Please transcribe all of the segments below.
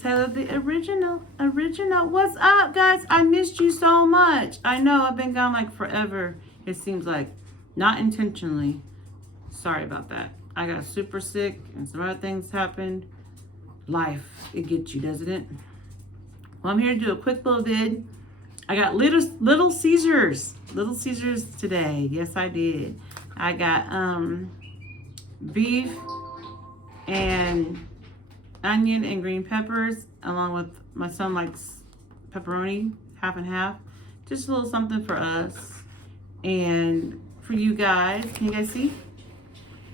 Taylor, the original. What's up, guys? I missed you so much. I know I've been gone like forever. It seems like, not intentionally. Sorry about that. I got super sick and some other things happened. Life, it gets you, doesn't it? Well, I'm here to do a quick little vid. I got Little Caesars today. Yes, I did. I got beef and onion and green peppers, along with my son likes pepperoni, half and half. Just a little something for us and for you guys. Can you guys see?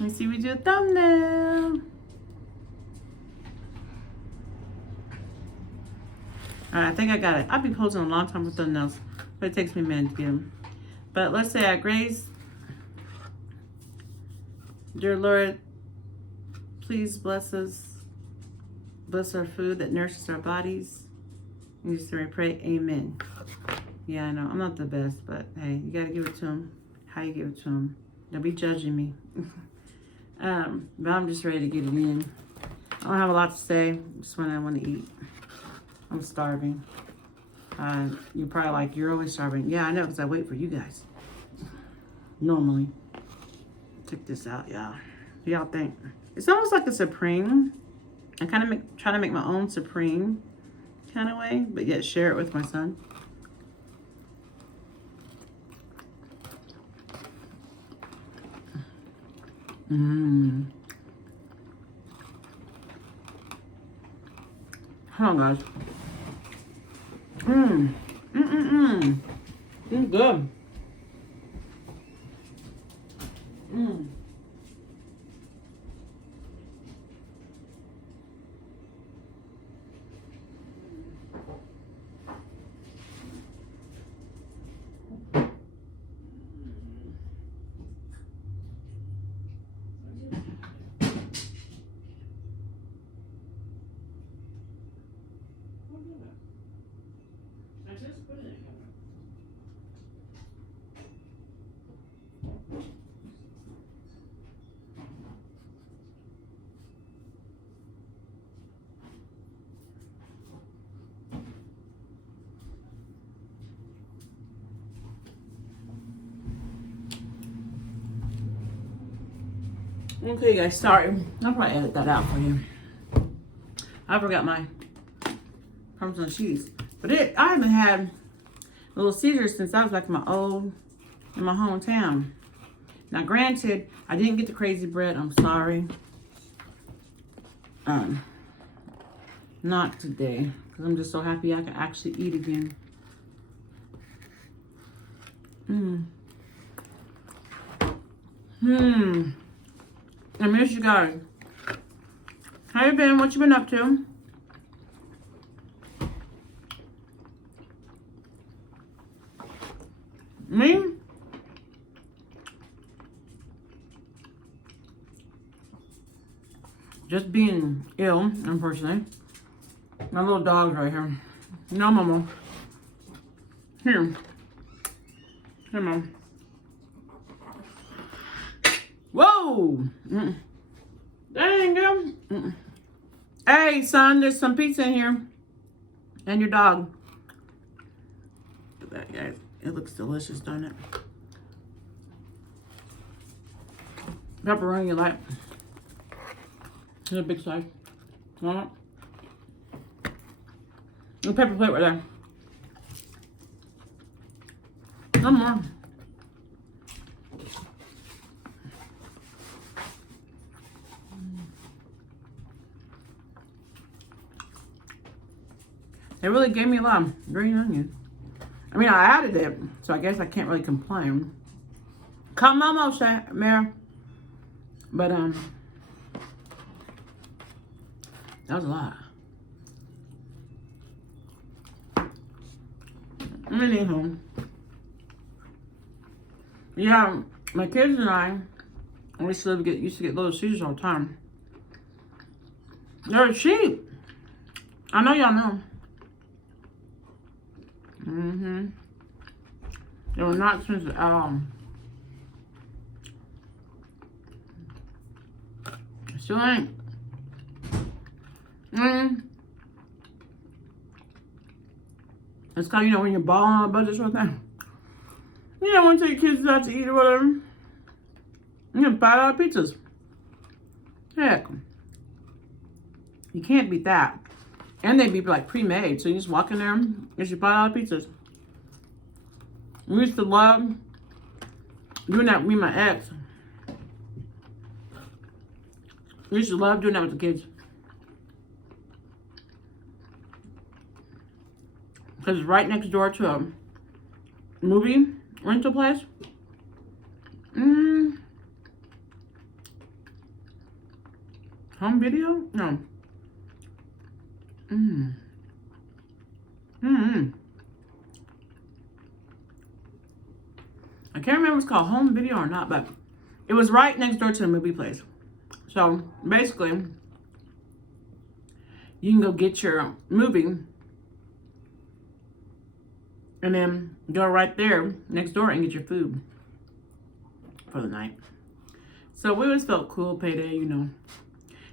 Let me see. We do a thumbnail. All right, I think I got it. I've been posting a long time with thumbnails, but it takes me a minute to get them. But let's say I grace. Dear Lord, please bless us. Bless our food that nourishes our bodies. And just pray, amen. Yeah, I know. I'm not the best, but hey, you got to give it to him. How you give it to him. Don't be judging me. But I'm just ready to get it in. I don't have a lot to say. Just when I want to eat. I'm starving. You're probably like, you're always starving. Yeah, I know, because I wait for you guys. Normally. Check this out, y'all. What do y'all think? It's almost like a Supreme. I kind of try to make my own Supreme kind of way, but yet share it with my son. Hold on, guys. It's good. Okay, guys, sorry. I'll probably edit that out for you. I forgot my Parmesan cheese. But I haven't had Little Caesars since I was like in my hometown. Now, granted, I didn't get the crazy bread. I'm sorry. Not today. Because I'm just so happy I can actually eat again. I miss you guys. How you been? What you been up to? Me? Just being ill, unfortunately. My little dog's right here. No, Mama. Here. Here, Mom. Whoa! Dang, girl. Hey, son, there's some pizza in here. And your dog. Look at that, guys. It looks delicious, doesn't it? Pepperoni, you like? Here's a big slice. Want it? And pepper plate right there. One more. They really gave me a lot of green onion. I mean, I added it, so I guess I can't really complain. Come on, Mary. But, that was a lot. Anywho. Yeah, my kids and I used to get Little Caesars all the time. They're cheap. I know y'all know. They were not expensive at all. Still ain't. It's kind of, you know, when you're balling on a budget sort of thing. You know, want to take your kids out to eat or whatever. You know, $5 pizzas. Heck. You can't beat that. And they'd be like pre-made. So you just walk in there, get your $5 pizzas. We used to love doing that with me and my ex. We used to love doing that with the kids. Because it's right next door to a movie rental place. Home video? No. I can't remember if it's called home video or not, but it was right next door to the movie place. So basically, you can go get your movie and then go right there next door and get your food for the night. So we always felt cool payday, you know,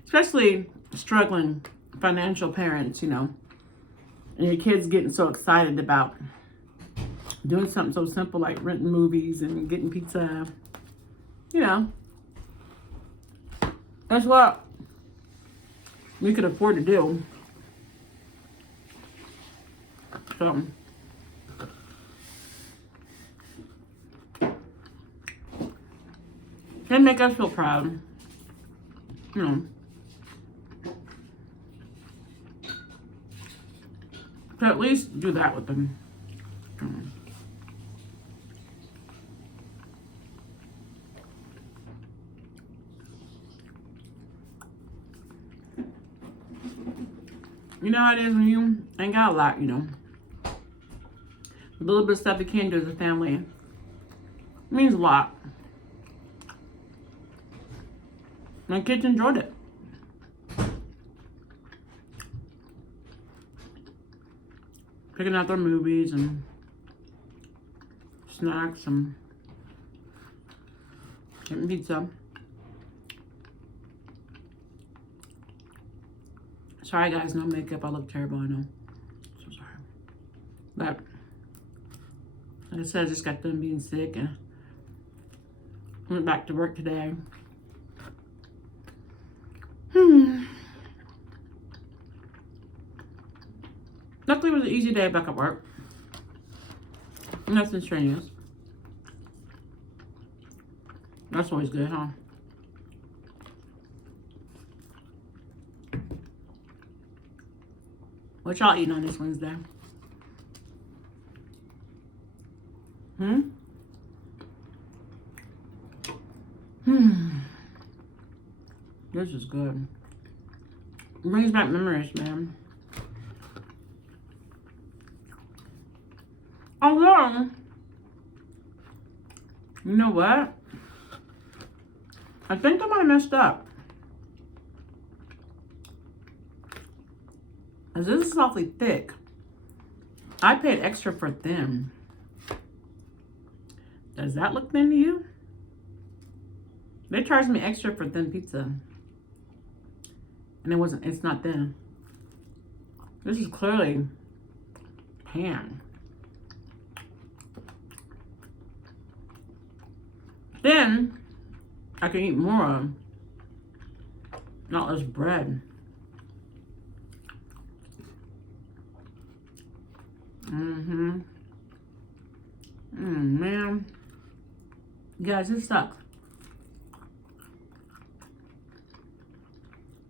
especially struggling financial parents, you know, and your kids getting so excited about doing something so simple like renting movies and getting pizza, you know. That's what we could afford to do. So it make us feel proud, you know. To at least do that with them. You know how it is when you ain't got a lot, you know. A little bit of stuff you can do as a family means a lot. My kids enjoyed it. Picking out their movies and snacks and getting pizza. Sorry guys, no makeup. I look terrible, I know. So sorry. But like I said, I just got done being sick and went back to work today. Luckily it was an easy day back at work. Nothing strenuous. That's always good, huh? What y'all eating on this Wednesday? This is good. It brings back memories, man. Although, you know what? I think I might have messed up. Because this is awfully thick. I paid extra for thin. Does that look thin to you? They charged me extra for thin pizza. And it's not thin. This is clearly pan. Then I can eat more, not less bread. Man. Guys, this sucks.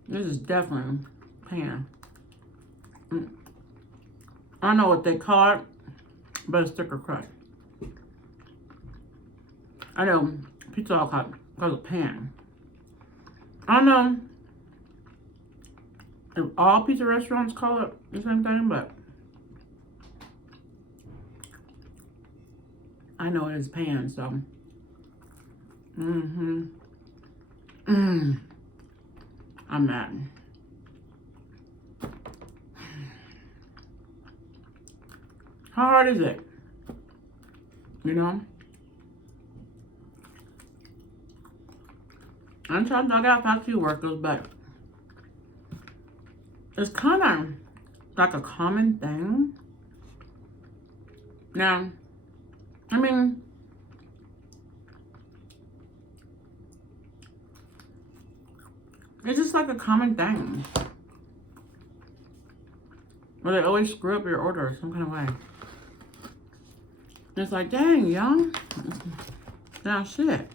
This is definitely pan. I don't know what they call it, but it's thicker crust. I know pizza all calls it pan. I don't know if all pizza restaurants call it the same thing, but I know it is pan, so. I'm mad. How hard is it? You know? I'm trying to dug out factory workers, but it's kind of like a common thing Now, I mean, it's just like a common thing. Where they always screw up your order some kind of way. And it's like, dang, y'all. Now, shit.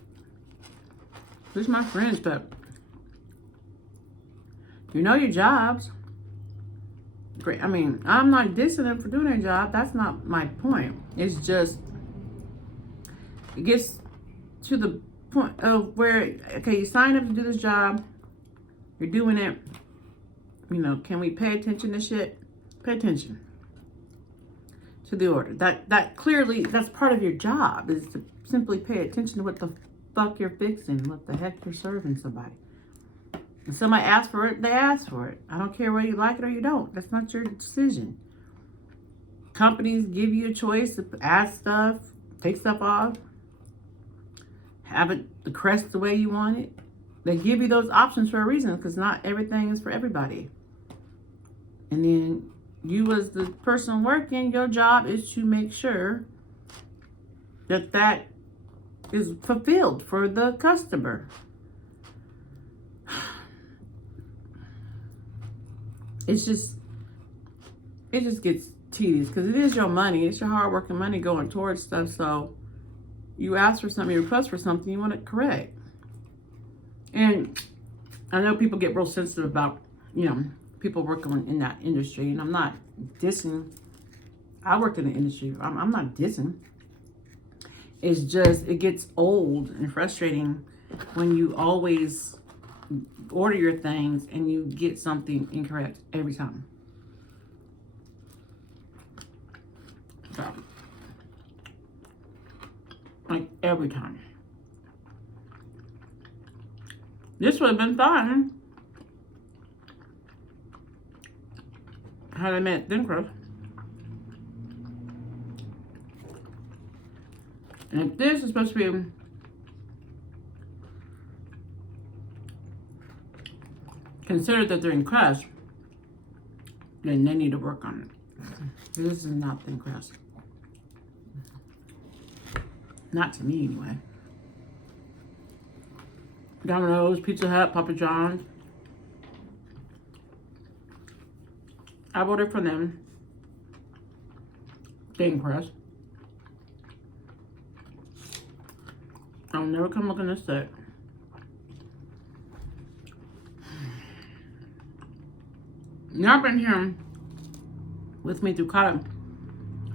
These are my friends, but you know your jobs. Great. I mean, I'm not dissing them for doing their job. That's not my point. It's just, it gets to the point of where, okay, you signed up to do this job. You're doing it. You know, can we pay attention to shit? Pay attention to the order. That clearly, that's part of your job, is to simply pay attention to what the fuck you're fixing, what the heck you're serving somebody. If somebody asks for it, they ask for it. I don't care whether you like it or you don't. That's not your decision. Companies give you a choice to add stuff, take stuff off, have it the crest the way you want it. They give you those options for a reason, because not everything is for everybody. And then you, as the person working, your job is to make sure that that is fulfilled for the customer. It just gets tedious, because it is your money. It's your hard working money going towards stuff. So you ask for something, you request for something, you want it correct. And I know people get real sensitive about, you know, people working in that industry, and I'm not dissing. I worked in the industry. I'm not dissing. It's just, it gets old and frustrating when you always order your things and you get something incorrect every time. So, like every time. This would have been fine had I made thin crust. And if this is supposed to be considered that they're in crust, then they need to work on it. This is not thin crust. Not to me, anyway. Domino's, Pizza Hut, Papa John's. I've ordered from them thin crust. I'll never come looking this thick. Now I've been here with me through quite a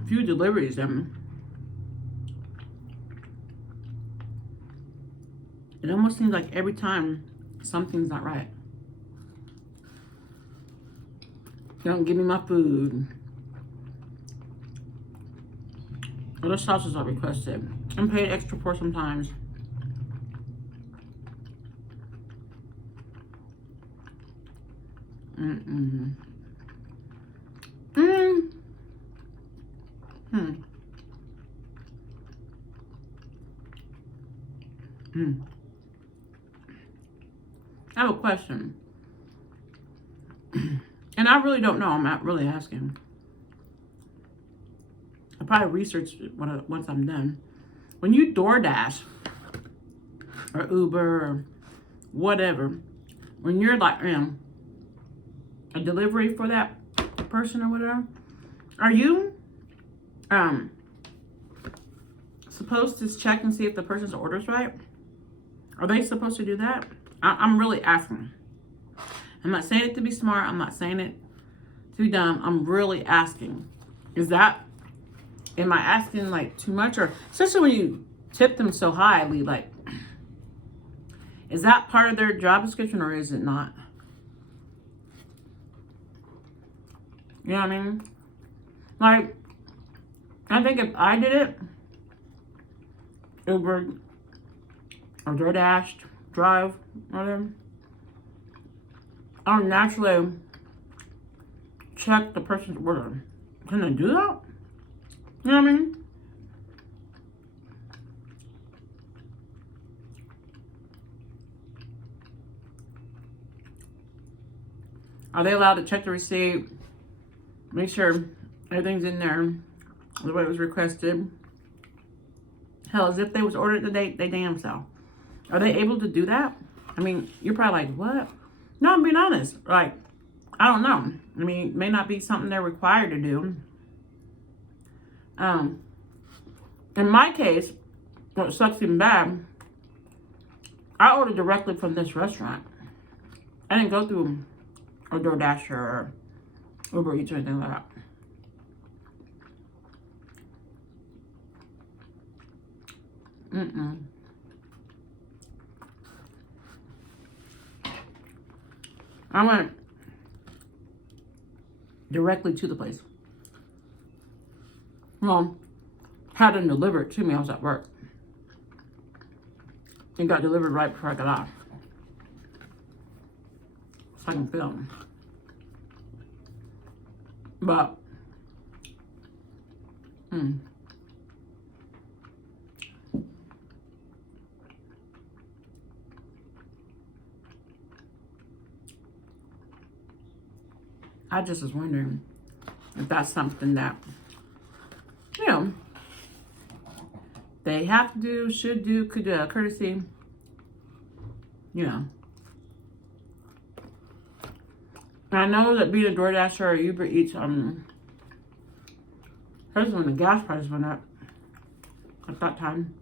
few deliveries, and it almost seems like every time something's not right. They don't give me my food. Other sauces I requested. I'm paid extra for sometimes. I have a question. And I really don't know. I'm not really asking. I'll probably research it once I'm done. When you DoorDash or Uber or whatever, when you're like, you know, a delivery for that person or whatever, are you supposed to check and see if the person's order's right? Are they supposed to do that? I'm really asking. I'm not saying it to be smart. I'm not saying it to be dumb. I'm really asking. Am I asking like too much? Or especially when you tip them so highly, like, is that part of their job description or is it not? You know what I mean? Like, I think if I did it, Uber or DoorDash, Drive, whatever, I'll naturally check the person's order. Can I do that? You know what I mean? Are they allowed to check the receipt, make sure everything's in there the way it was requested. Hell, as if they was ordered the date, they damn self. Are they able to do that? I mean, you're probably like, what? No, I'm being honest. Like, I don't know. I mean, it may not be something they're required to do. In my case, what sucks even bad, I ordered directly from this restaurant. I didn't go through a DoorDash or Uber Eats or anything like that. I went directly to the place. Well, had them delivered to me. I was at work. It got delivered right before I got off. So I can film. But, I just was wondering if that's something that, you know, they have to do, should do, could do, courtesy, you know. I know that being a DoorDasher or Uber Eats, especially when the gas prices went up at that time,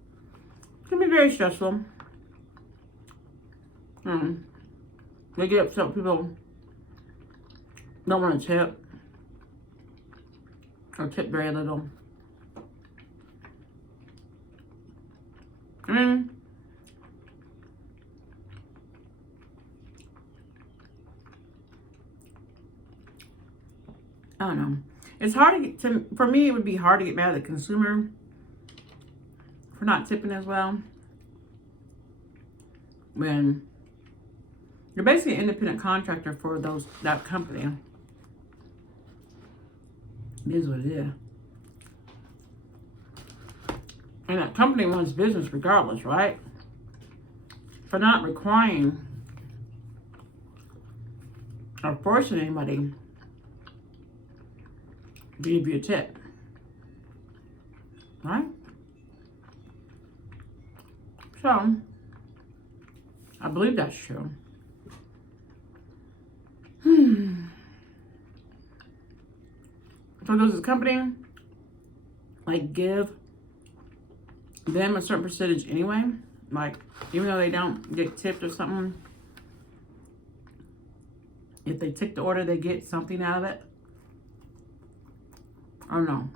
it can be very stressful. They get upset when people don't want to tip or tip very little. I don't know. It's hard to get for me, it would be hard to get mad at the consumer for not tipping as well. When you're basically an independent contractor for that company. It is what it is. And that company wants business regardless, right? For not requiring or forcing anybody to give you a tip. Right? So, I believe that's true. So does this company like give them a certain percentage anyway? Like, even though they don't get tipped or something, if they take the order, they get something out of it? Or no?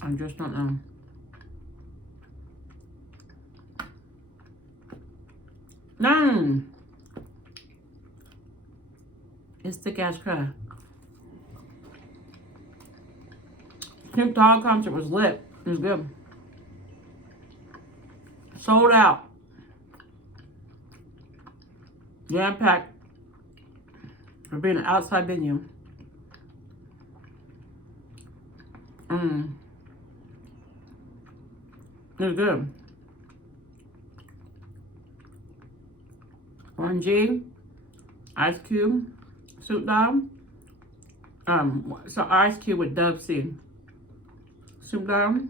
I just don't know. No! It's thick ass crud. Snoop Dogg concert was lit. It was good. Sold out. Jam packed. For being an outside venue. It was good. 1G, Ice Cube, Snoop Dogg. So Ice Cube with Dub C. Snoop Dogg.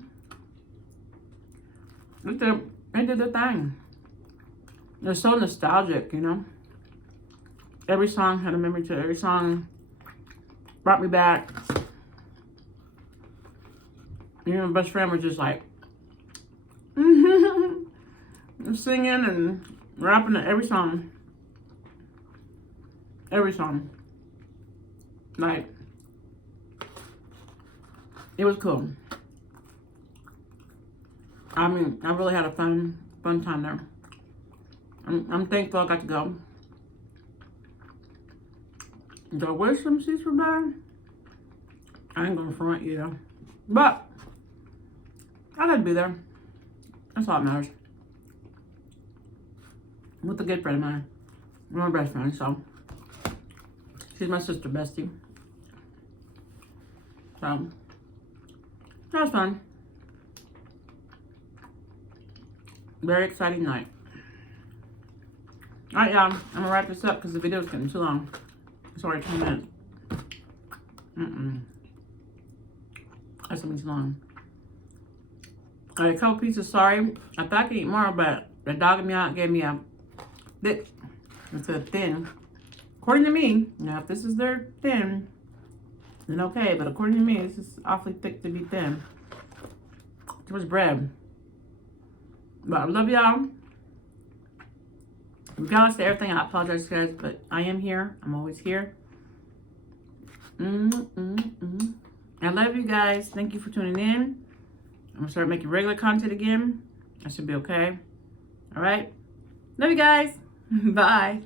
They did the thing. They're so nostalgic, you know. Every song had a memory to it. Every song brought me back. You know, my best friend was just like singing and rapping to every song. Every song. Like, it was cool. I mean, I really had a fun time there. I'm thankful I got to go. Do I wish some seats were better? I ain't gonna front either. But I got to be there. That's all that matters. With a good friend of mine. My best friend, so. She's my sister bestie. So, that was fun. Very exciting night. Alright, y'all. I'm gonna wrap this up because the video is getting too long. It's already 10 minutes. That's gonna be too long. Alright, a couple pieces, sorry. I thought I could eat more, but the dog in me out gave me a thick instead of thin. According to me, now if this is their thin, then okay. But according to me, this is awfully thick to be thin. Too much bread. But I love y'all. Regardless of everything, I apologize, guys, but I am here. I'm always here. I love you guys. Thank you for tuning in. I'm gonna start making regular content again. I should be okay. All right. Love you guys. Bye.